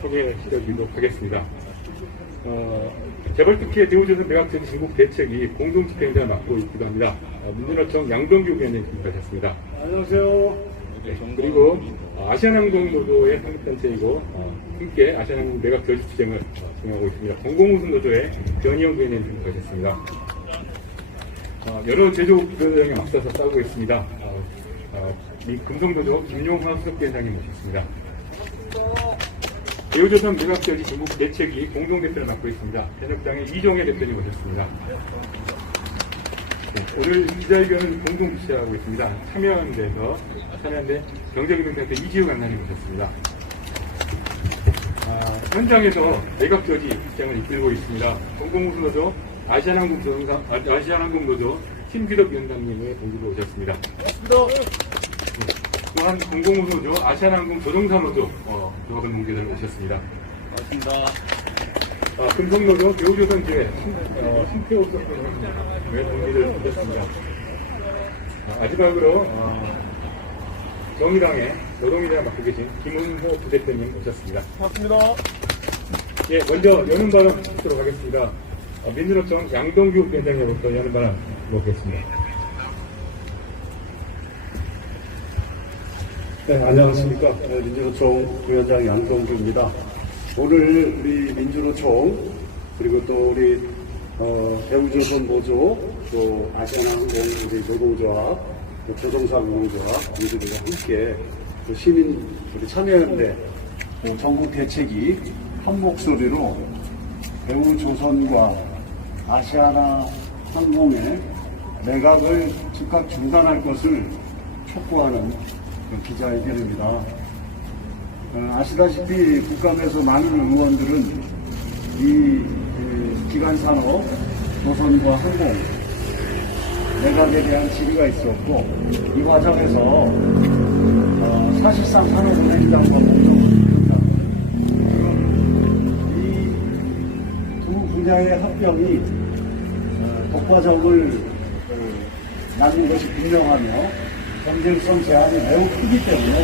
소개해드리도록 하겠습니다. 재벌특혜 대우조선 매각처리 전국 대책이 공동집행자를 맡고 있기도 합니다. 민주노총 양동규 위원장님 준비하셨습니다. 안녕하세요. 그리고 아시아나항공 노조의 상급단체이고 함께 아시아나항공 매각 저지 투쟁을 진행하고 있습니다. 공공운수 노조의 변희영 위원장님 준비하셨습니다. 여러 제조업 노조장에 맞서서 싸우고 있습니다. 금성노조 김용화 수석위원장님 모셨습니다. 대우조선 매각저지 전국 대책이 공동대표를 맡고 있습니다. 현역장의 이종혜 대표님 모셨습니다. 오늘 기자회견은 공동 주최하고 있습니다. 참여연대 경제기능센터 이지우 강사님 모셨습니다. 현장에서 매각저지 시장을 이끌고 있습니다. 공공운수노조 아시아나항공노조 심기덕 위원장님의 동지로 오셨습니다. 또한 공공운수노조 아시아나항공 조종사노조 조합원 동지들 오셨습니다. 반갑습니다. 금성노조 대우조선지회 신태호 수석의 동지들 오셨습니다. 마지막으로 정의당의 노동위원장 맡고 계신 김은호 부대표님 오셨습니다. 반갑습니다. 예, 먼저 여는 발언 듣도록 하겠습니다. 민주노총 양동규 위원장님으로부터 여는 발언 보겠습니다. 네, 안녕하십니까. 민주노총 위원장 양동규입니다. 오늘 우리 민주노총 그리고 또 우리 대우조선 노조 또 아시아나항공 우리 노동조합 또 조종사노동조합 우리들과 함께 또 시민 우리 참여연대 전국 대책이 한 목소리로 대우조선과 아시아나항공의 매각을 즉각 중단할 것을 촉구하는 기자회견입니다. 아시다시피 국감에서 많은 의원들은 이 기관산업, 조선과 항공 매각에 대한 질의가 있었고 이 과정에서 사실상 산업은행장과 공정위원장 이 두 분야의 합병이 독과점을 낳는 것이 분명하며 경쟁성 제한이 매우 크기 때문에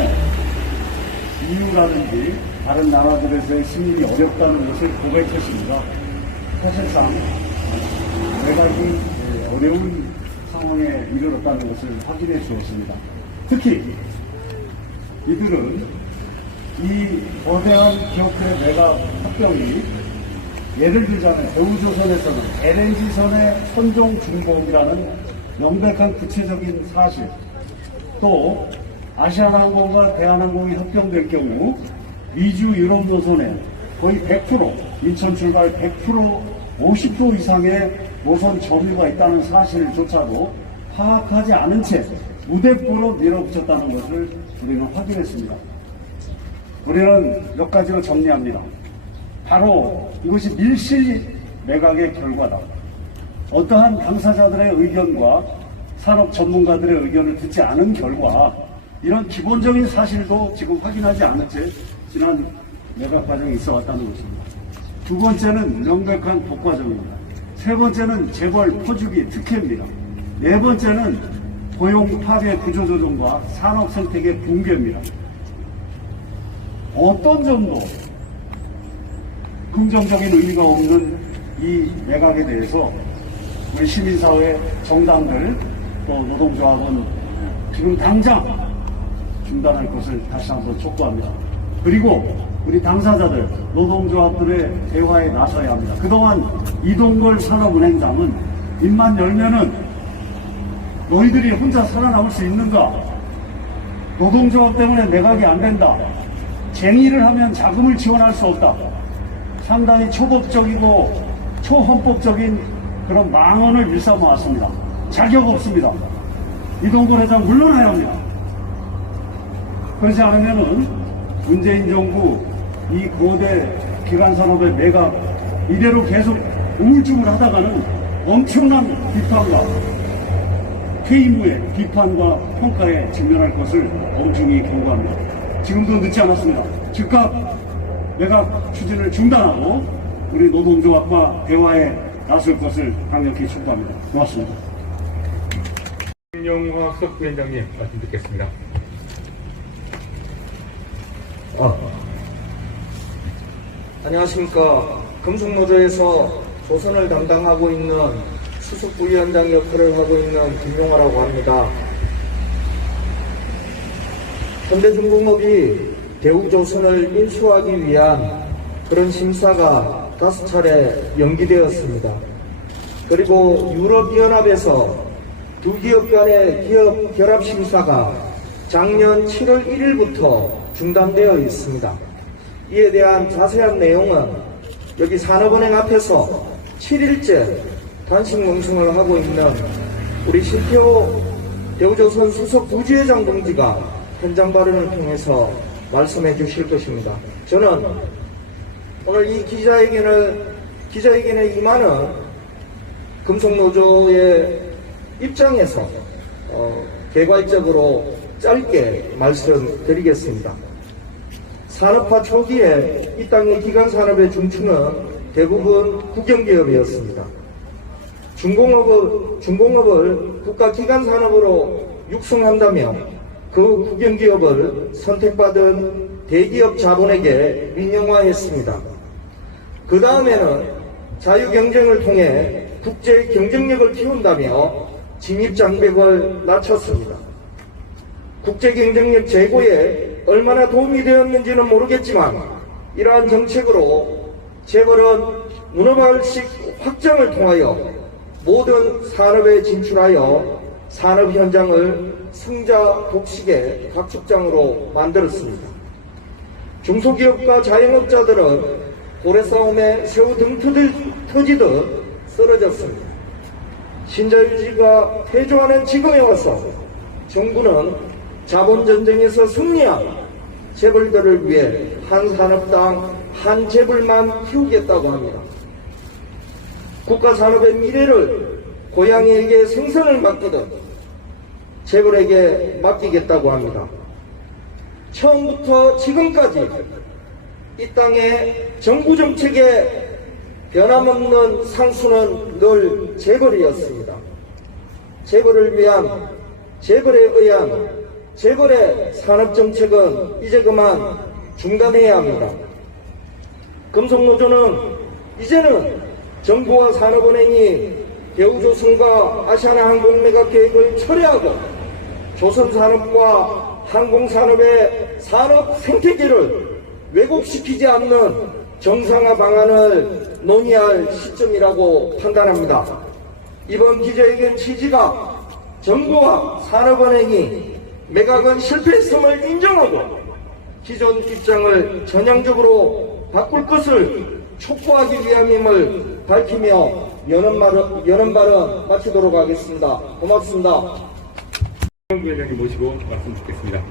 EU라든지 다른 나라들에서의 승인이 어렵다는 것을 고백했습니다. 사실상 매각이 어려운 상황에 이르렀다는 것을 확인해 주었습니다. 특히 이들은 이 거대한 기업들의 매각 합병이 예를 들자면 대우조선에서는 LNG선의 선종 중복이라는 명백한 구체적인 사실, 또 아시아나항공과 대한항공이 합병될 경우 미주 유럽 노선에 거의 100% 인천 출발 100% 50% 이상의 노선 점유가 있다는 사실조차도 파악하지 않은 채 무대포로 밀어붙였다는 것을 우리는 확인했습니다. 우리는 몇 가지로 정리합니다. 바로 이것이 밀실 매각의 결과다. 어떠한 당사자들의 의견과 산업 전문가들의 의견을 듣지 않은 결과 이런 기본적인 사실도 지금 확인하지 않은 채 지난 매각 과정이 있어 왔다는 것입니다. 두 번째는 명백한 독과점입니다. 세 번째는 재벌 퍼주기 특혜입니다. 네 번째는 고용 파괴 구조조정과 산업 생태계 붕괴입니다. 어떤 점도 긍정적인 의미가 없는 이 매각에 대해서 우리 시민사회, 정당들, 또 노동조합은 지금 당장 중단할 것을 다시 한번 촉구합니다. 그리고 우리 당사자들, 노동조합들의 대화에 나서야 합니다. 그동안 이동걸 산업은행장은 입만 열면은 너희들이 혼자 살아남을 수 있는가? 노동조합 때문에 매각이 안 된다. 쟁의를 하면 자금을 지원할 수 없다. 상당히 초법적이고 초헌법적인 그런 망언을 일삼아왔습니다. 자격 없습니다. 이동걸 회장 물러나야 합니다. 그렇지 않으면은 문재인 정부 이 고대 기관산업의 매각 이대로 계속 우물쭈물 하다가는 엄청난 비판과 퇴임 후에 비판과 평가에 직면할 것을 엄중히 경고합니다. 지금도 늦지 않았습니다. 즉각 매각 추진을 중단하고 우리 노동조합과 대화에 나설 것을 강력히 촉구합니다. 고맙습니다. 김용화 수석위원장님 말씀 듣겠습니다. 안녕하십니까. 금속노조에서 조선을 담당하고 있는 수석부위원장 역할을 하고 있는 김용화라고 합니다. 현대중공업이 대우조선을 인수하기 위한 그런 심사가 5차례 연기되었습니다. 그리고 유럽연합에서 두 기업 간의 기업 결합 심사가 작년 7월 1일부터 중단되어 있습니다. 이에 대한 자세한 내용은 여기 산업은행 앞에서 7일째 단식 멍송을 하고 있는 우리 신태호 대우조선 수석 부지회장 동지가 현장 발언을 통해서 말씀해 주실 것입니다. 저는 오늘 이 기자회견에 임하는 금속노조의 입장에서 개괄적으로 짧게 말씀드리겠습니다. 산업화 초기에 이 땅의 기간산업의 중추는 대부분 국영기업이었습니다. 중공업을 국가기관산업으로 육성한다면 그 국영기업을 선택받은 대기업 자본에게 민영화했습니다. 그 다음에는 자유경쟁을 통해 국제 경쟁력을 키운다며 진입장벽을 낮췄습니다. 국제 경쟁력 제고에 얼마나 도움이 되었는지는 모르겠지만 이러한 정책으로 재벌은 문어발식 확장을 통하여 모든 산업에 진출하여 산업 현장을 승자 독식의 각축장으로 만들었습니다. 중소기업과 자영업자들은 고래싸움에 새우 등 터지듯 쓰러졌습니다. 신자유주의가 퇴조하는 지금에 와서 정부는 자본전쟁에서 승리한 재벌들을 위해 한 산업당 한 재벌만 키우겠다고 합니다. 국가산업의 미래를 고양이에게 생선을 맡기듯 재벌에게 맡기겠다고 합니다. 처음부터 지금까지 이 땅의 정부 정책의 변함없는 상수는 늘 재벌이었습니다. 재벌을 위한, 재벌에 의한 재벌의 산업정책은 이제 그만 중단해야 합니다. 금속노조는 이제는 정부와 산업은행이 대우조선과 아시아나항공 매각 계획을 철회하고 조선산업과 항공산업의 산업 생태계를 왜곡시키지 않는 정상화 방안을 논의할 시점이라고 판단합니다. 이번 기자회견 취지가 정부와 산업은행이 매각은 실패했음을 인정하고 기존 입장을 전향적으로 바꿀 것을 촉구하기 위함임을 밝히며 연언 발언 마치도록 하겠습니다. 고맙습니다. 부위원장님 모시고 말씀 듣겠습니다.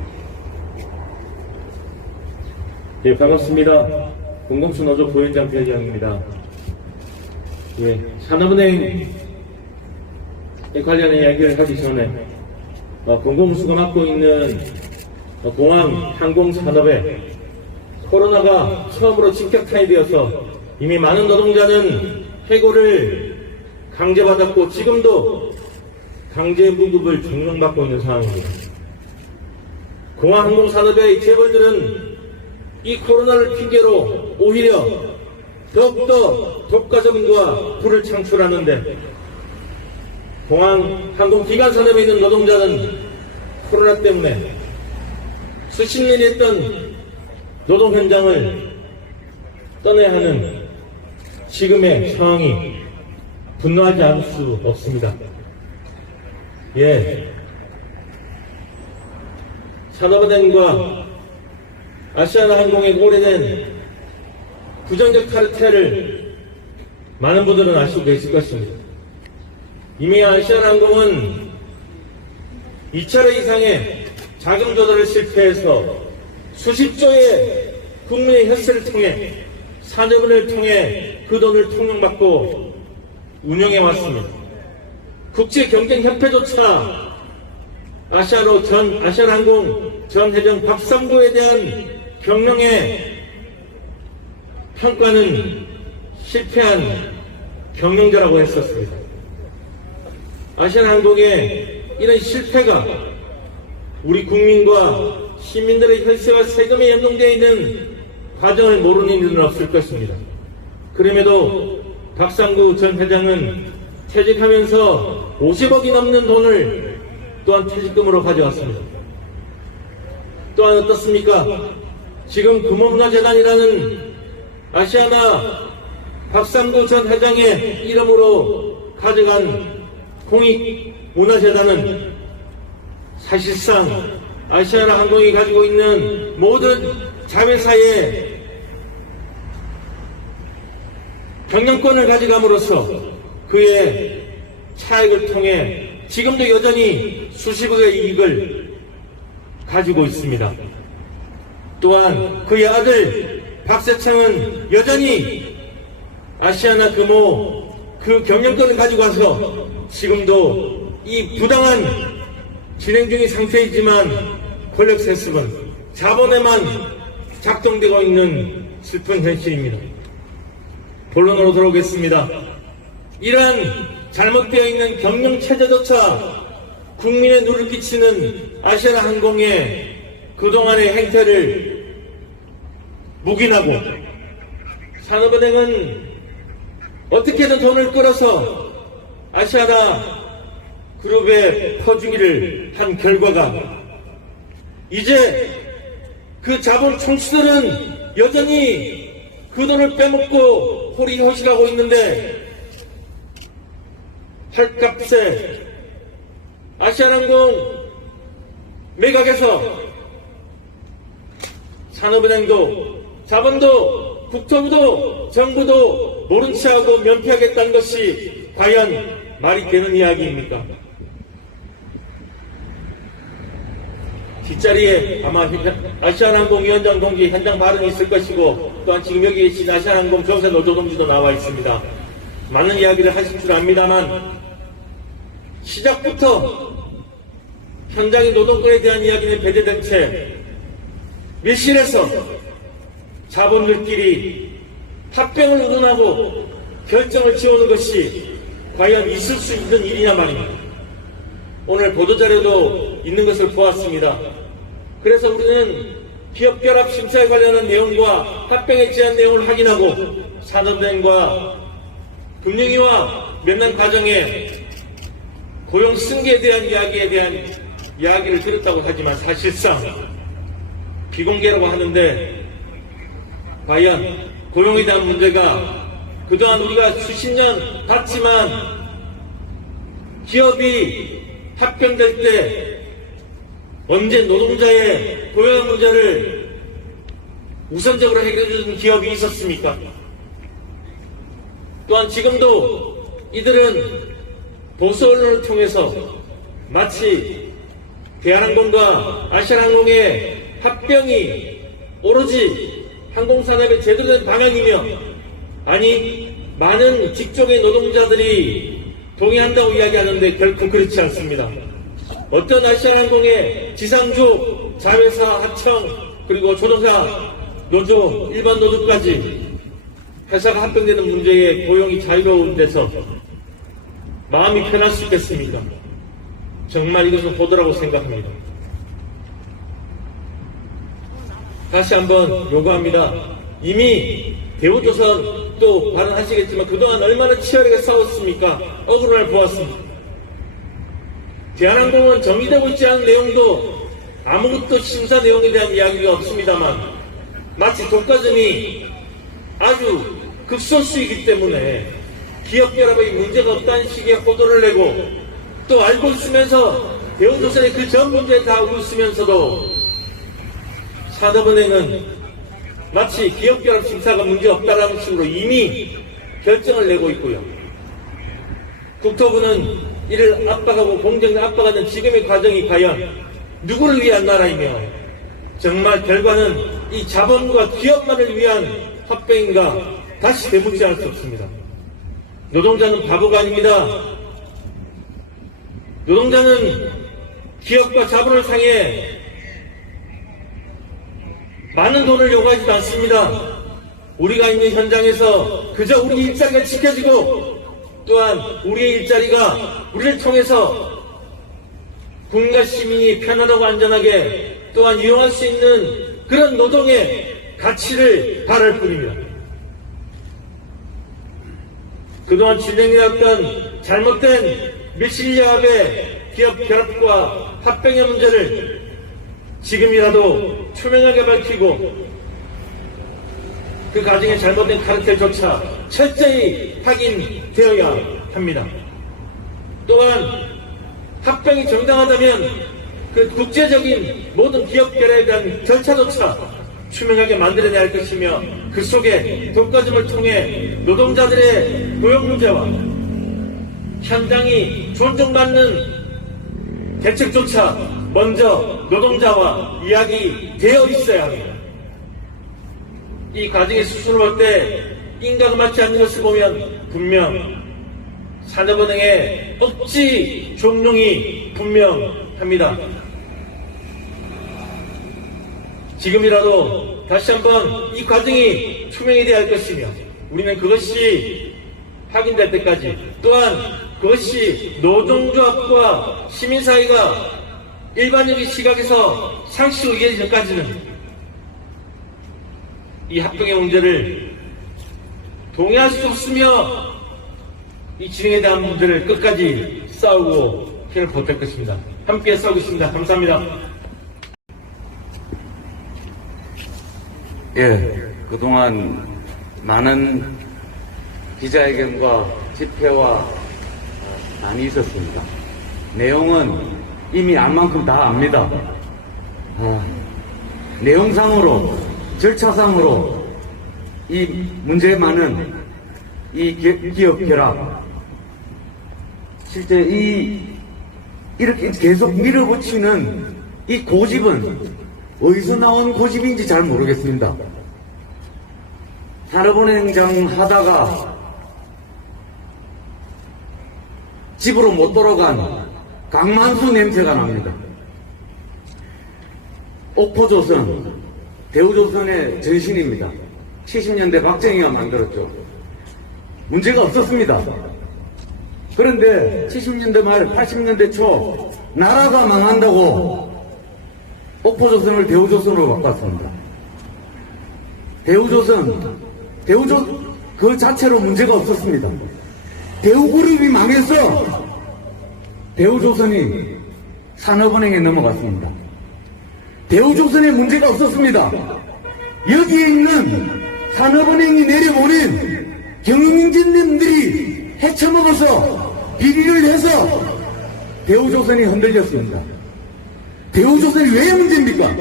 예, 반갑습니다. 공공수노조 부위원장 배정입니다. 예, 산업은행에 관련 이야기를 하기 전에 공공수가 맡고 있는 공항 항공산업에 코로나가 처음으로 직격탄이 되어서 이미 많은 노동자는 해고를 강제받았고 지금도 강제 무급을 종용받고 있는 상황입니다. 공항 항공산업의 재벌들은 이 코로나를 핑계로 오히려 더욱더 독과점과 불을 창출하는데 공항 항공기관 산업에 있는 노동자는 코로나 때문에 수십 년 했던 노동 현장을 떠나야 하는 지금의 상황이 분노하지 않을 수 없습니다. 예. 산업은행과 아시아나항공의 오래된 부정적 카르텔을 많은 분들은 아시고 계실 것입니다. 이미 아시아나항공은 2차례 이상의 자금 조달을 실패해서 수십조의 국민의 혈세를 통해 산업은을 통해 그 돈을 통용받고 운영해왔습니다. 국제경쟁협회조차 아시아나항공 전 회장 박상구에 대한 경영의 평가는 실패한 경영자라고 했었습니다. 아시아나항공의 이런 실패가 우리 국민과 시민들의 혈세와 세금에 연동되어 있는 과정을 모르는 이는 없을 것입니다. 그럼에도 박상구 전 회장은 퇴직하면서 50억이 넘는 돈을 또한 퇴직금으로 가져왔습니다. 또한 어떻습니까? 지금 금호문화재단이라는 아시아나 박상구 전 회장의 이름으로 가져간 공익문화재단은 사실상 아시아나 항공이 가지고 있는 모든 자회사의 경영권을 가져감으로써 그의 차익을 통해 지금도 여전히 수십억의 이익을 가지고 있습니다. 또한 그의 아들 박세창은 여전히 아시아나 금호 그 경영권을 가지고 와서 지금도 이 부당한 진행 중인 상태이지만 권력 세습은 자본에만 작동되고 있는 슬픈 현실입니다. 본론으로 들어오겠습니다. 이러한 잘못되어 있는 경영체제조차 국민의 눈을 끼치는 아시아나 항공의 그동안의 행태를 묵인하고 산업은행은 어떻게든 돈을 끌어서 아시아나 그룹에 퍼주기를 한 결과가 이제 그 자본 총수들은 여전히 그 돈을 빼먹고 호리호식하고 있는데 헐값에 아시아나항공 매각에서 산업은행도 자본도 국토부도 정부도 모른 체하고 면피하겠다는 것이 과연 말이 되는 이야기입니까? 뒷자리에 아마 아시아나항공 위원장 동지 현장 발언이 있을 것이고 또한 지금 여기 계신 아시아나항공 정세 노조 동지도 나와 있습니다. 많은 이야기를 하실 줄 압니다만 시작부터 현장의 노동권에 대한 이야기는 배제된 채 밀실에서 자본들끼리 합병을 의논하고 결정을 지어오는 것이 과연 있을 수 있는 일이냐 말입니다. 오늘 보도자료도 있는 것을 보았습니다. 그래서 우리는 기업결합 심사에 관련한 내용과 합병에 제한 내용을 확인하고 산업은행과 금융위와 면담 과정에 고용 승계에 대한 이야기를 들었다고 하지만 사실상 비공개라고 하는데 과연 고용에 대한 문제가 그동안 우리가 수십 년 봤지만 기업이 합병될 때 언제 노동자의 고용 문제를 우선적으로 해결해주는 기업이 있었습니까? 또한 지금도 이들은 보수 언론을 통해서 마치 대한항공과 아시아나항공의 합병이 오로지 항공산업의 제대로 된 방향이며 아니 많은 직종의 노동자들이 동의한다고 이야기하는데 결코 그렇지 않습니다. 어떤 아시아나항공의 지상주, 자회사, 하청, 그리고 조종사, 노조, 일반 노조까지 회사가 합병되는 문제에 고용이 자유로운 데서 마음이 편할 수 있겠습니까? 정말 이것은 보도라고 생각합니다. 다시 한번 요구합니다. 이미 대우조선 또 발언하시겠지만 그동안 얼마나 치열하게 싸웠습니까? 억울함을 보았습니다. 대한항공은 정리되고 있지 않은 내용도 아무것도 심사 내용에 대한 이야기가 없습니다만 마치 독과점이 아주 극소수이기 때문에 기업결합에 문제가 없다는 식의 보도를 내고 또 알고 있으면서 대우조선의 그 전 문제에 다 알고 있으면서도 산업은행은 마치 기업결합 심사가 문제없다라는 식으로 이미 결정을 내고 있고요. 국토부는 이를 압박하고 공정을 압박하는 지금의 과정이 과연 누구를 위한 나라이며 정말 결과는 이 자본과 기업만을 위한 합병인가 다시 되묻지 않을 수 없습니다. 노동자는 바보가 아닙니다. 노동자는 기업과 자본을 상해 많은 돈을 요구하지도 않습니다. 우리가 있는 현장에서 그저 우리 일자리가 지켜지고 또한 우리의 일자리가 우리를 통해서 국민과 시민이 편안하고 안전하게 또한 이용할 수 있는 그런 노동의 가치를 바랄 뿐입니다. 그동안 진행해왔던 잘못된 밀실야합의 기업 결합과 합병의 문제를 지금이라도 투명하게 밝히고 그 과정의 잘못된 카르텔조차 철저히 확인되어야 합니다. 또한 합병이 정당하다면 그 국제적인 모든 기업 결합에 대한 절차조차 투명하게 만들어내야 할 것이며 그 속에 독과점을 통해 노동자들의 고용 문제와 현장이 존중받는 대책조차 먼저 노동자와 이야기되어 있어야 합니다. 이 과정의 수순을 볼 때 인과가 맞지 않는 것을 보면 분명 산업은행의 억지 종용이 분명합니다. 지금이라도 다시 한번 이 과정이 투명해야 할 것이며 우리는 그것이 확인될 때까지 또한 그것이 노동조합과 시민사회가 일반적인 시각에서 상식으로 이해되기 전까지는 이 합병의 문제를 동의할 수 없으며 이 진행에 대한 문제를 끝까지 싸우고 힘을 보탤 것입니다. 함께 싸우겠습니다. 감사합니다. 예, 그동안 많은 기자회견과 집회와 많이 있었습니다. 내용은 이미 알 만큼 다 압니다. 내용상으로, 절차상으로 이 문제에 많은 이 기업 결합, 실제 이렇게 계속 밀어붙이는 이 고집은 어디서 나온 고집인지 잘 모르겠습니다. 산업은행장 하다가 집으로 못 돌아간 강만수 냄새가 납니다. 옥포조선, 대우조선의 전신입니다. 70년대 박정희가 만들었죠. 문제가 없었습니다. 그런데 70년대 말 80년대 초 나라가 망한다고 옥포조선을 대우조선으로 바꿨습니다. 그 자체로 문제가 없었습니다. 대우그룹이 망해서 대우조선이 산업은행에 넘어갔습니다. 대우조선에 문제가 없었습니다. 여기에 있는 산업은행이 내려보낸 경영진님들이 헤쳐먹어서 비리를 해서 대우조선이 흔들렸습니다. 대우조선이 왜 문제입니까?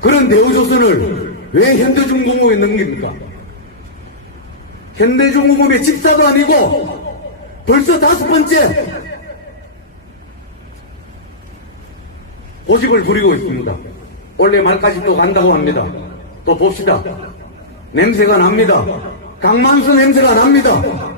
그런 대우조선을 왜 현대중공업에 넘깁니까? 현대중공업의 집사도 아니고 벌써 5번째 고집을 부리고 있습니다. 올해 말까지 또 간다고 합니다. 또 봅시다. 냄새가 납니다. 강만수 냄새가 납니다.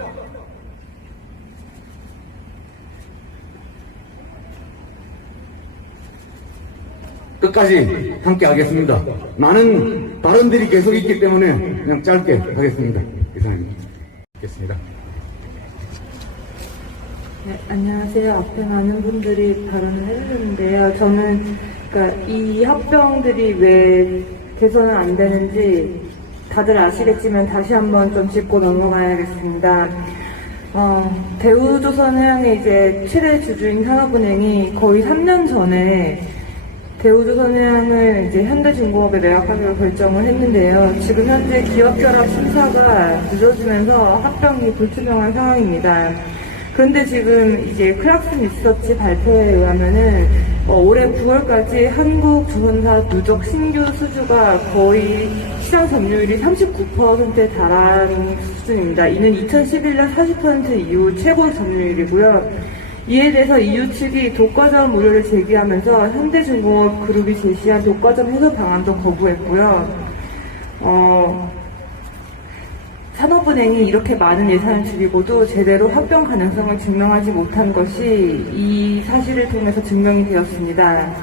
끝까지 함께 하겠습니다. 많은 발언들이 계속 있기 때문에 그냥 짧게 하겠습니다. 이상입니다. 겠습니다. 네, 안녕하세요. 앞에 많은 분들이 발언을 해주셨는데요. 저는 그러니까 이 합병들이 왜 개선은 안 되는지 다들 아시겠지만 다시 한번 좀 짚고 넘어가야겠습니다. 대우조선해양의 이제 최대 주주인 산업은행이 거의 3년 전에 대우조선해양을 이제 현대중공업에 매각하기로 결정을 했는데요. 지금 현재 기업결합 심사가 늦어지면서 합병이 불투명한 상황입니다. 그런데 지금 이제 크락슨 리서치 발표에 의하면은 올해 9월까지 한국 조선사 누적 신규 수주가 거의 시장 점유율이 39%에 달하는 수준입니다. 이는 2011년 40% 이후 최고 점유율이고요. 이에 대해서 EU 측이 독과점 우려를 제기하면서 현대중공업 그룹이 제시한 독과점 해소 방안도 거부했고요. 산업은행이 이렇게 많은 예산을 들이고도 제대로 합병 가능성을 증명하지 못한 것이 이 사실을 통해서 증명이 되었습니다.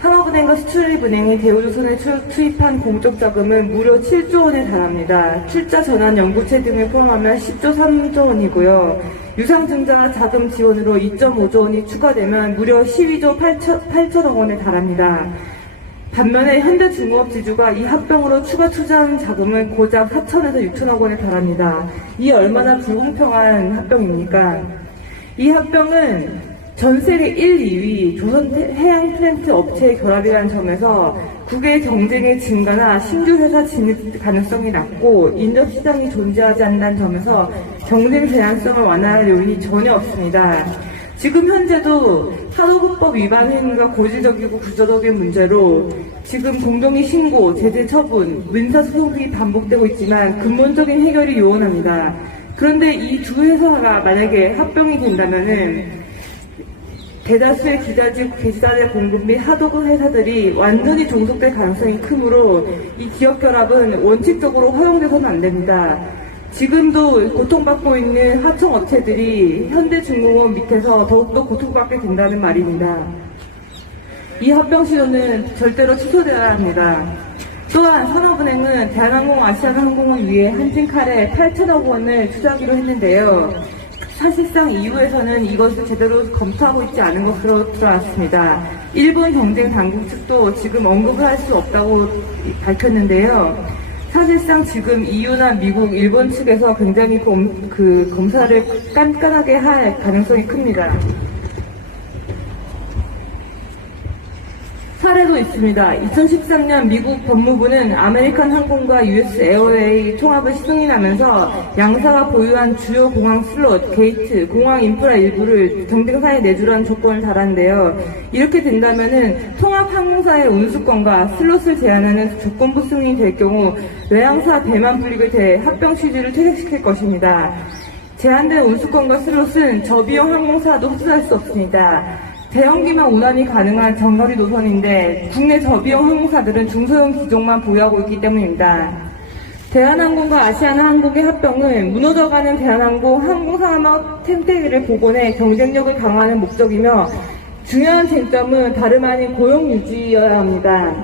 산업은행과 수출입은행이 대우조선에 투입한 공적 자금은 무려 7조 원에 달합니다. 출자 전환 연구체 등을 포함하면 10조 3조 원이고요. 유상증자 자금 지원으로 2.5조 원이 추가되면 무려 12조 8천억 원에 달합니다. 반면에 현대중공업지주가 이 합병으로 추가 투자한 자금은 고작 4천에서 6천억 원에 달합니다. 이 얼마나 불공평한 합병입니까? 이 합병은 전 세계 1, 2위 조선 해양 플랜트 업체의 결합이라는 점에서 국외 경쟁의 증가나 신규 회사 진입 가능성이 낮고 인접 시장이 존재하지 않는다는 점에서 경쟁 제한성을 완화할 요인이 전혀 없습니다. 지금 현재도 하도급법 위반 행위가 고질적이고 구조적인 문제로 지금 공정위 신고, 제재 처분, 민사소송 등이 반복되고 있지만 근본적인 해결이 요원합니다. 그런데 이 두 회사가 만약에 합병이 된다면은 대다수의 기자재 공급 및 하도급 회사들이 완전히 종속될 가능성이 크므로 이 기업 결합은 원칙적으로 허용돼서는 안 됩니다. 지금도 고통받고 있는 하청 업체들이 현대중공업 밑에서 더욱더 고통받게 된다는 말입니다. 이 합병 시도는 절대로 취소되어야 합니다. 또한 산업은행은 대한항공, 아시아나항공을 위해 한진칼에 8천억 원을 투자하기로 했는데요. 사실상 EU에서는 이것을 제대로 검토하고 있지 않은 것으로 드러났습니다. 일본 경쟁 당국 측도 지금 언급을 할 수 없다고 밝혔는데요. 사실상 지금 EU나 미국, 일본 측에서 굉장히 검사를 깐깐하게 할 가능성이 큽니다. 사례도 있습니다. 2013년 미국 법무부는 아메리칸 항공과 US 에어웨이 통합을 승인하면서 양사가 보유한 주요 공항 슬롯, 게이트, 공항 인프라 일부를 경쟁사에 내주라는 조건을 달았는데요. 이렇게 된다면은 통합 항공사의 운수권과 슬롯을 제한하는 조건부 승인이 될 경우 외항사 대만 불이익을 대해 합병 취지를 퇴색시킬 것입니다. 제한된 운수권과 슬롯은 저비용 항공사도 흡수할 수 없습니다. 대형기만 운항이 가능한 장거리 노선인데 국내 저비용 항공사들은 중소형 기종만 보유하고 있기 때문입니다. 대한항공과 아시아나항공의 합병은 무너져가는 대한항공 항공산업 생태계를 복원해 경쟁력을 강화하는 목적이며 중요한 쟁점은 다름 아닌 고용 유지여야 합니다.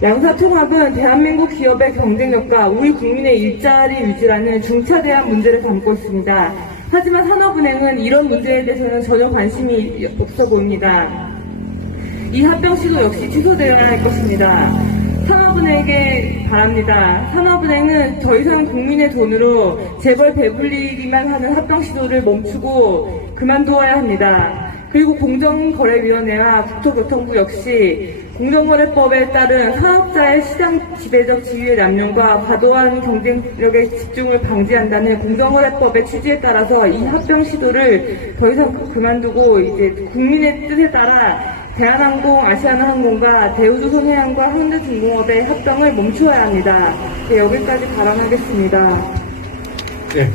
양사 통합은 대한민국 기업의 경쟁력과 우리 국민의 일자리 유지라는 중차대한 문제를 담고 있습니다. 하지만 산업은행은 이런 문제에 대해서는 전혀 관심이 없어 보입니다. 이 합병 시도 역시 취소되어야 할 것입니다. 산업은행에게 바랍니다. 산업은행은 더 이상 국민의 돈으로 재벌 배불리기만 하는 합병 시도를 멈추고 그만두어야 합니다. 그리고 공정거래위원회와 국토교통부 역시 공정거래법에 따른 사업자의 시장 지배적 지위의 남용과 과도한 경쟁력의 집중을 방지한다는 공정거래법의 취지에 따라서 이 합병 시도를 더 이상 그만두고 이제 국민의 뜻에 따라 대한항공, 아시아나항공과 대우조선해양과 현대중공업의 합병을 멈추어야 합니다. 네, 여기까지 발언하겠습니다. 네,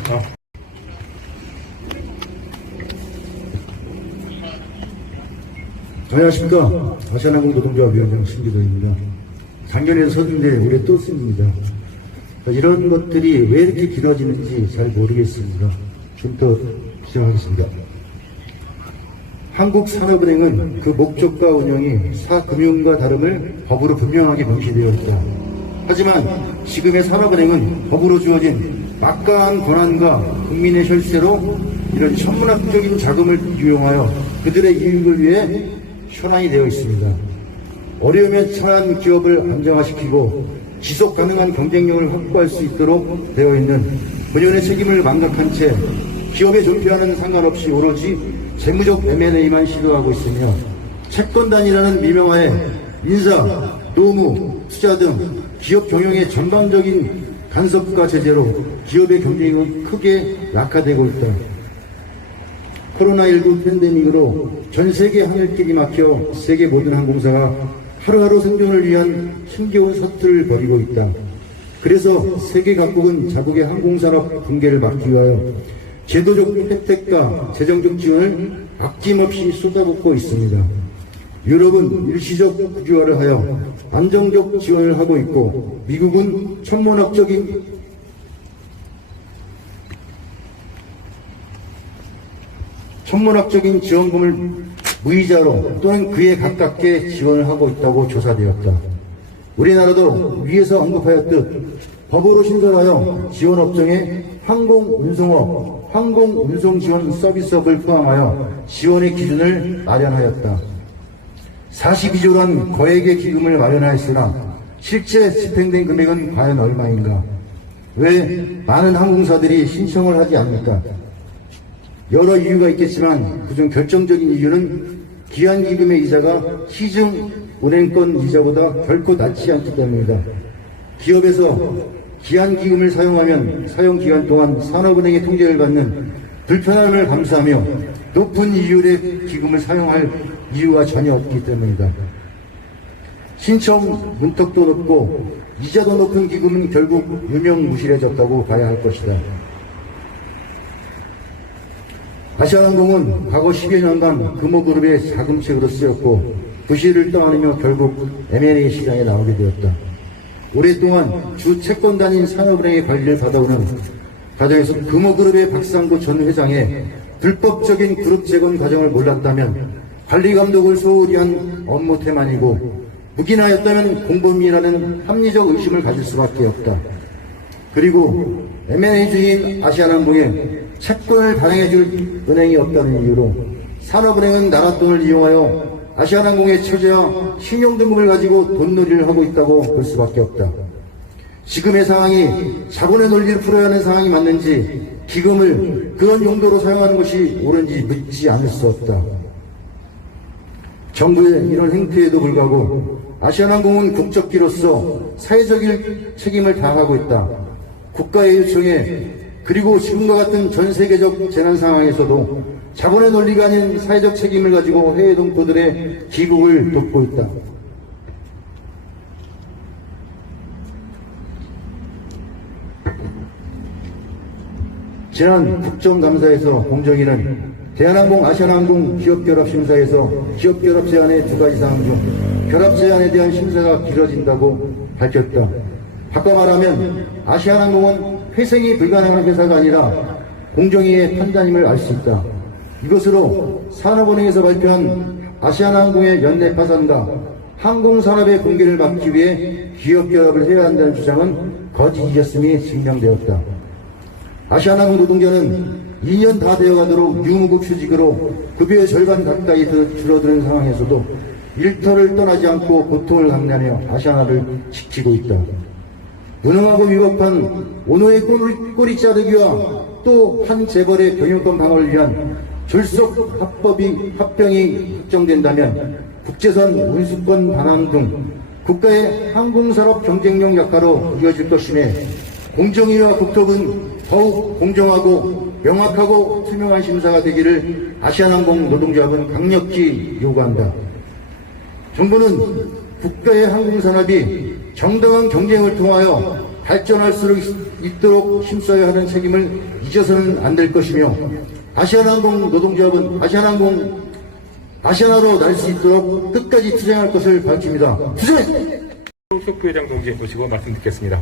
안녕하십니까. 아시아나항공 노동조합위원장 신기동입니다. 작년에 섰는데 올해 또 씁니다. 이런 것들이 왜 이렇게 길어지는지 잘 모르겠습니다. 좀더 시작하겠습니다. 한국산업은행은 그 목적과 운영이 사금융과 다름을 법으로 분명하게 명시되어 있다. 하지만 지금의 산업은행은 법으로 주어진 막강한 권한과 국민의 혈세로 이런 천문학적인 자금을 이용하여 그들의 이익을 위해 현황이 되어 있습니다. 어려움에 처한 기업을 안정화시키고 지속 가능한 경쟁력을 확보할 수 있도록 되어 있는 본연의 책임을 망각한 채 기업의 존폐와는 상관없이 오로지 재무적 M&A만 시도하고 있으며 채권단이라는 미명하에 인사, 노무, 투자 등 기업 경영의 전반적인 간섭과 제재로 기업의 경쟁력은 크게 약화되고 있다. 코로나19 팬데믹으로 전 세계 항해길이 막혀 세계 모든 항공사가 하루하루 생존을 위한 힘겨운 서투를 벌이고 있다. 그래서 세계 각국은 자국의 항공산업 붕괴를 막기 위하여 제도적 혜택과 재정적 지원을 아낌없이 쏟아붓고 있습니다. 유럽은 일시적 국유화를 하여 안정적 지원을 하고 있고 미국은 천문학적인 지원금을 무이자로 또는 그에 가깝게 지원을 하고 있다고 조사되었다. 우리나라도 위에서 언급하였듯 법으로 신설하여 지원업종에 항공운송업, 항공운송지원 서비스업을 포함하여 지원의 기준을 마련하였다. 42조란 거액의 기금을 마련하였으나 실제 집행된 금액은 과연 얼마인가? 왜 많은 항공사들이 신청을 하지 않을까? 여러 이유가 있겠지만 그중 결정적인 이유는 기한기금의 이자가 시중 은행권 이자보다 결코 낮지 않기 때문입니다. 기업에서 기한기금을 사용하면 사용기간 동안 산업은행의 통제를 받는 불편함을 감수하며 높은 이율의 기금을 사용할 이유가 전혀 없기 때문입니다. 신청 문턱도 높고 이자도 높은 기금은 결국 유명무실해졌다고 봐야 할 것이다. 아시아항공은 과거 10여 년간 금호그룹의 자금책으로 쓰였고 부실을 떠안으며 결국 M&A 시장에 나오게 되었다. 오랫동안 주 채권단인 산업은행의 관리를 받아오는 과정에서 금호그룹의 박상구 전 회장의 불법적인 그룹 재건 과정을 몰랐다면 관리감독을 소홀히 한 업무 태만이고 묵인하였다면 공범이라는 합리적 의심을 가질 수밖에 없다. 그리고 M&A주인 아시아항공에 채권을 발행해줄 은행이 없다는 이유로 산업은행은 나랏돈을 이용하여 아시아항공의 처제와 신용등급을 가지고 돈놀이를 하고 있다고 볼 수밖에 없다. 지금의 상황이 자본의 논리를 풀어야 하는 상황이 맞는지 기금을 그런 용도로 사용하는 것이 옳은지 묻지 않을 수 없다. 정부의 이런 행태에도 불구하고 아시아항공은 국적기로서 사회적인 책임을 다하고 있다. 국가의 요청에 그리고 지금과 같은 전 세계적 재난 상황에서도 자본의 논리가 아닌 사회적 책임을 가지고 해외 동포들의 귀국을 돕고 있다. 지난 국정감사에서 공정위는 대한항공, 아시아항공 기업결합심사에서 기업결합 제한의 2가지 사항 중 결합 제한에 대한 심사가 길어진다고 밝혔다. 바꿔 말하면 아시아항공은 회생이 불가능한 회사가 아니라 공정위의 판단임을 알 수 있다. 이것으로 산업은행에서 발표한 아시아항공의 연내 파산과 항공산업의 붕괴를 막기 위해 기업결합을 해야 한다는 주장은 거짓이었음이 증명되었다. 아시아항공 노동자는 2년 다 되어가도록 유무급 휴직으로 급여의 절반 가까이 줄어드는 상황에서도 일터를 떠나지 않고 고통을 감내하며 아시아나를 지키고 있다. 무능하고 위법한 오노의 꼬리 자르기와 또 한 재벌의 경영권 방어를 위한 졸속 합병이 확정된다면 국제선 운수권 반환 등 국가의 항공산업 경쟁력 약화로 이어질 것임에 공정위와 국토부는 더욱 공정하고 명확하고 투명한 심사가 되기를 아시아항공 노동조합은 강력히 요구한다. 정부는 국가의 항공산업이 정당한 경쟁을 통하여 발전할 수 있도록 힘써야 하는 책임을 잊어서는 안 될 것이며 아시아항공 노동조합은 아시아나로 날 수 있도록 끝까지 투쟁할 것을 밝힙니다. 투쟁! 속 부회장 동지 모시고 말씀 듣겠습니다.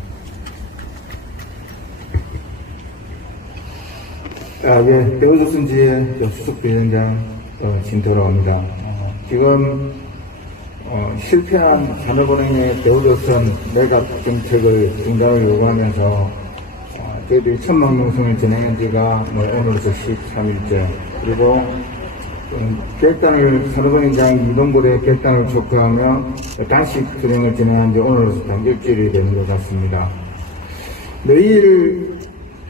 예, 배우조선지의 수석 부위원장 진도라고 합니다. 지금 실패한 산업은행의 배우조선 매각 정책을 중단을 요구하면서 저희들이 천막농성을 진행한 지가 오늘부터 13일째 그리고 결단을 산업은행장 이동고대 결단을 촉구하며 단식 투쟁을 진행한 지 오늘부터 일주일이 되는 것 같습니다. 매일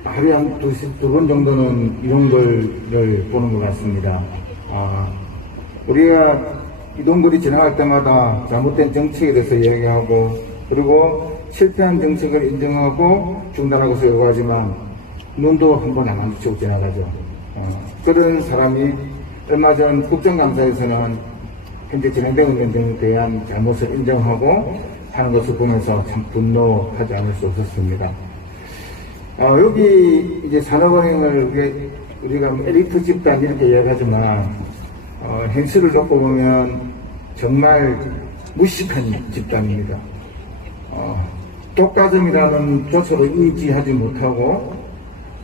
하루에 한 두 번 정도는 이런 걸 보는 것 같습니다. 우리가 이동거리 지나갈 때마다 잘못된 정책에 대해서 이야기하고 그리고 실패한 정책을 인정하고 중단하고서 요구하지만 눈도 한번 안 마주치고 지나가죠. 그런 사람이 얼마 전 국정감사에서는 현재 진행되고 있는 등에 대한 잘못을 인정하고 하는 것을 보면서 참 분노하지 않을 수 없었습니다. 여기 이제 산업은행을 우리가 엘리트 집단 이렇게 이야기하지만 행실을 놓고 보면 정말 무식한 집단입니다. 독과점이라는 조서로 인지하지 못하고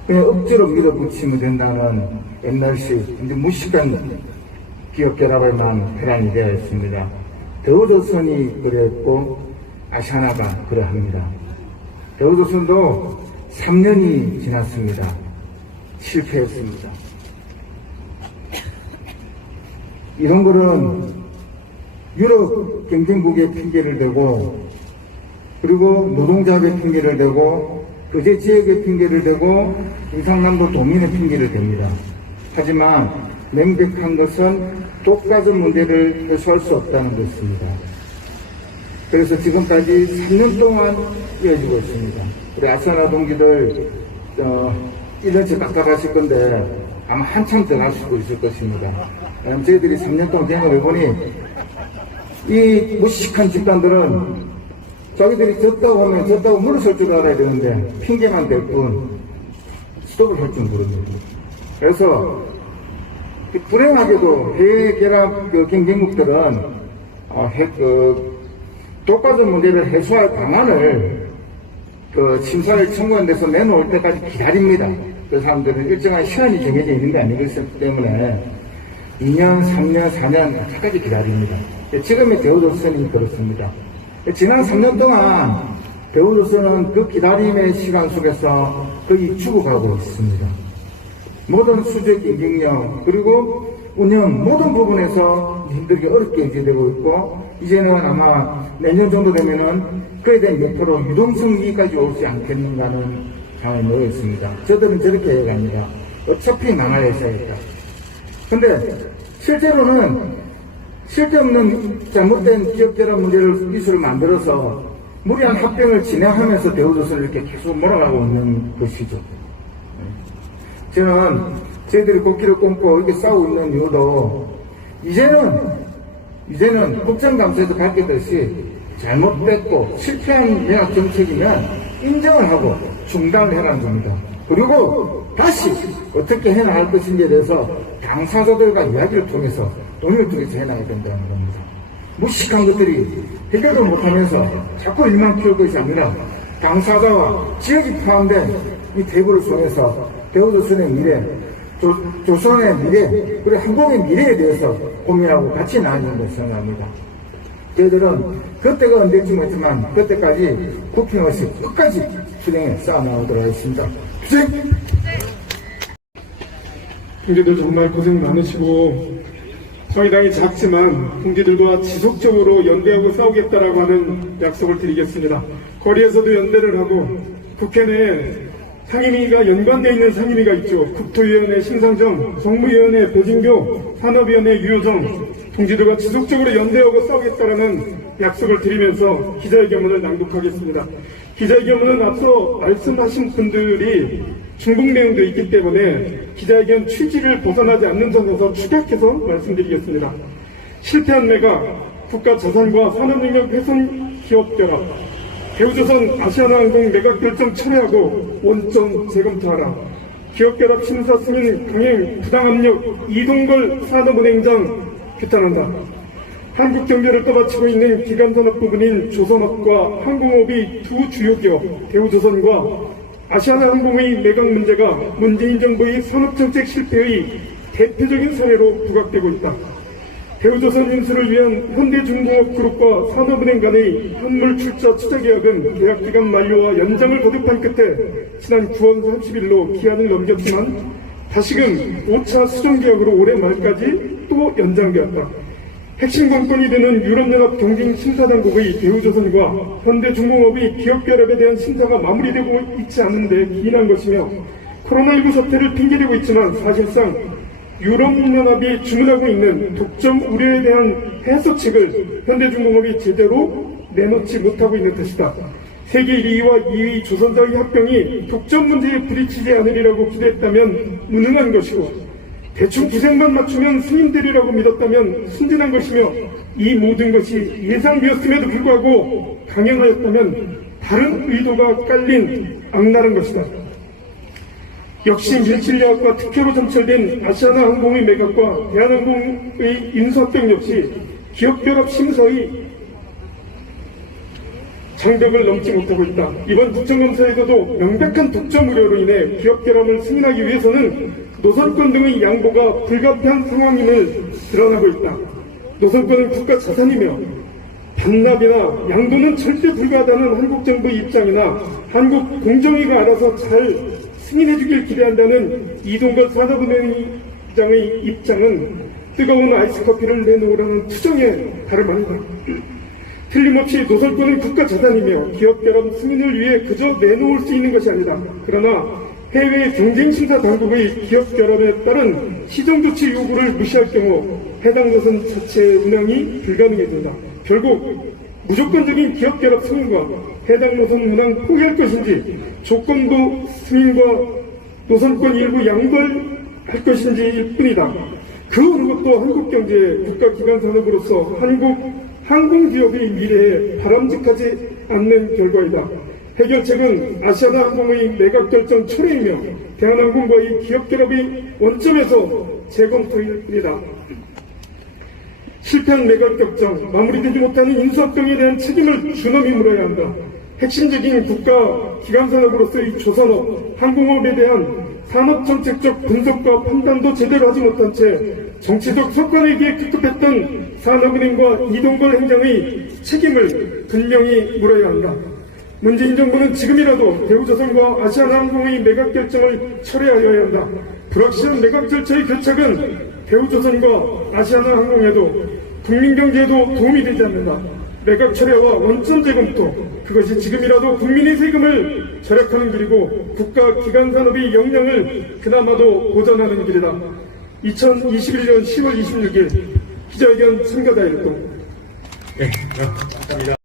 그냥 억지로 밀어붙이면 된다는 옛날식 이제 무식한 기업 결합에만 회란이 되어 있습니다. 대우조선이 그랬고 아시아나가 그러합니다. 대우조선도 3년이 지났습니다. 실패했습니다. 이런 거는 유럽 경쟁국의 핑계를 대고, 그리고 노동자의 핑계를 대고, 거제 지역의 핑계를 대고, 경상남도 도민의 핑계를 댑니다. 하지만 명백한 것은 독과점 문제를 해소할 수 없다는 것입니다. 그래서 지금까지 3년 동안 이어지고 있습니다. 우리 아시아나 동지들 1년째 깝깝하실 건데 아마 한참 더 갈 수도 있을 것입니다. 저희들이 3년 동안 경험해보니 이 무식한 집단들은 자기들이 졌다고 하면 졌다고 물러설 줄 알아야 되는데 핑계만 댈 뿐 스톱을 할 줄 모릅니다. 그래서 불행하게도 해외 결합 경쟁국들은 독과점 문제를 해소할 방안을 심사를 청구한 데서 내놓을 때까지 기다립니다. 그 사람들은 일정한 시간이 정해져 있는 게 아니기 때문에 2년, 3년, 4년 끝까지 기다립니다. 지금의 대우조선이 그렇습니다. 지난 3년 동안 대우조선은 그 기다림의 시간 속에서 거의 죽어가고 있습니다. 모든 수직 경쟁력 그리고 운영 모든 부분에서 힘들게 어렵게 유지되고 있고 이제는 아마 내년 정도 되면은 그에 대한 몇프로 유동성 위기까지 오지 않겠는가 하는 상황에 놓여 있습니다. 저들은 저렇게 해갑니다. 어차피 망할 회사겠다. 근데 실제로는 쓸데없는 잘못된 기업 결합 문제를 이슈를 만들어서 무리한 합병을 진행하면서 대우조선을 이렇게 계속 몰아가고 있는 것이죠. 저는 저희들이 국기를 꽂고 이렇게 싸우고 있는 이유도 이제는 국정감사에서 밝혔듯이 잘못됐고 실패한 연합 정책이면 인정을 하고 중단을 해라는 겁니다. 그리고 다시 어떻게 해나갈 것인지에 대해서 당사자들과 이야기를 통해서 논의를 통해서 해나가야 된다는 겁니다. 무식한 것들이 해결을 못하면서 자꾸 일만 키울 것이 아니라 당사자와 지역이 포함된 이 대구를 통해서 대우조선의 미래, 조선의 미래, 그리고 한국의 미래에 대해서 고민하고 같이 나아지는 것을 생각합니다. 저희들은 그때가 언제일지 모르지만 그때까지 국힘 없이 끝까지 수령에 쌓아나가도록 하겠습니다. 주席! 동지들 정말 고생 많으시고 저희 당이 작지만 동지들과 지속적으로 연대하고 싸우겠다라고 하는 약속을 드리겠습니다. 거리에서도 연대를 하고 국회 내에 상임위가 연관되어 있는 상임위가 있죠. 국토위원회 심상정, 정무위원회 배진교, 산업위원회 유효정, 동지들과 지속적으로 연대하고 싸우겠다라는 약속을 드리면서 기자회견문을 낭독하겠습니다. 기자회견문은 앞서 말씀하신 분들이 중복 내용도 있기 때문에 기자회견 취지를 벗어나지 않는 점에서 축약해서 말씀드리겠습니다. 실패한 매각, 국가 자산과 산업능력 훼손 기업 결합, 대우조선 아시아나항공 매각 결정 철회하고 원점 재검토하라. 기업결합 심사 승인 강행 부당압력 이동걸 산업은행장 규탄한다. 한국 경제를 떠받치고 있는 기간산업 부분인 조선업과 항공업이 두 주요 기업 대우조선과 아시아나항공의 매각 문제가 문재인 정부의 산업정책 실패의 대표적인 사례로 부각되고 있다. 대우조선 인수를 위한 현대중공업그룹과 산업은행 간의 현물 출자 투자 계약은 계약기간 만료와 연장을 거듭한 끝에 지난 9월 30일로 기한을 넘겼지만 다시금 5차 수정계약으로 올해 말까지 또 연장되었다. 핵심 관건이 되는 유럽연합 경쟁심사당국의 대우조선과 현대중공업의 기업결합에 대한 심사가 마무리되고 있지 않은데 기인한 것이며 코로나19 사태를 핑계대고 있지만 사실상 유럽연합이 주문하고 있는 독점 우려에 대한 해소책을 현대중공업이 제대로 내놓지 못하고 있는 것이다. 세계 1위와 2위 조선사의 합병이 독점 문제에 부딪히지 않으리라고 기대했다면 무능한 것이고 대충 구색만 맞추면 승인되리라고 믿었다면 순진한 것이며 이 모든 것이 예상되었음에도 불구하고 강행하였다면 다른 의도가 깔린 악랄한 것이다. 역시 밀실예약과 특혜로 점철된 아시아나항공의 매각과 대한항공의 인수합병 역시 기업결합 심사의 장벽을 넘지 못하고 있다. 이번 국정감사에서도 명백한 독점 우려로 인해 기업결합을 승인하기 위해서는 노선권 등의 양보가 불가피한 상황임을 드러나고 있다. 노선권은 국가 자산이며 반납이나 양도는 절대 불가하다는 한국 정부의 입장이나 한국 공정위가 알아서 잘 승인해주길 기대한다는 이동걸 산업은행장의 입장은 뜨거운 아이스커피를 내놓으라는 투정에 다름 아니다. 틀림없이 노선권은 국가 자산이며 기업 결합 승인을 위해 그저 내놓을 수 있는 것이 아니다. 그러나 해외 경쟁심사 당국의 기업 결합에 따른 시정조치 요구를 무시할 경우 해당 노선 자체 운항이 불가능해진다. 결국 무조건적인 기업 결합 승인과 해당 노선 운항 포기할 것인지 조건부 승인과 노선권 일부 양보할 것인지일 뿐이다. 그 어느 것도 한국경제의 국가기관산업으로서 한국 항공기업의 미래에 바람직하지 않는 결과이다. 해결책은 아시아나항공의 매각결정 철회이며 대한항공과의 기업결합의 원점에서 재검토일 뿐이다. 실패한 매각결정, 마무리되지 못하는 인수합병에 대한 책임을 준엄히 물어야 한다. 핵심적인 국가기관산업으로서의 조선업, 항공업에 대한 산업정책적 분석과 판단도 제대로 하지 못한 채 정치적 석관에게 급급했던 산업은행과 이동걸 행장의 책임을 분명히 물어야 한다. 문재인 정부는 지금이라도 대우조선과 아시아나항공의 매각 결정을 철회하여야 한다. 불확실한 매각 절차의 교착은 대우조선과 아시아나항공에도 국민경제에도 도움이 되지 않는다. 매각 철회와 원점 재검토, 그것이 지금이라도 국민의 세금을 절약하는 길이고 국가기관산업의 역량을 그나마도 보전하는 길이다. 2021년 10월 26일 기자회견 참가자 일동. 네, 감사합니다.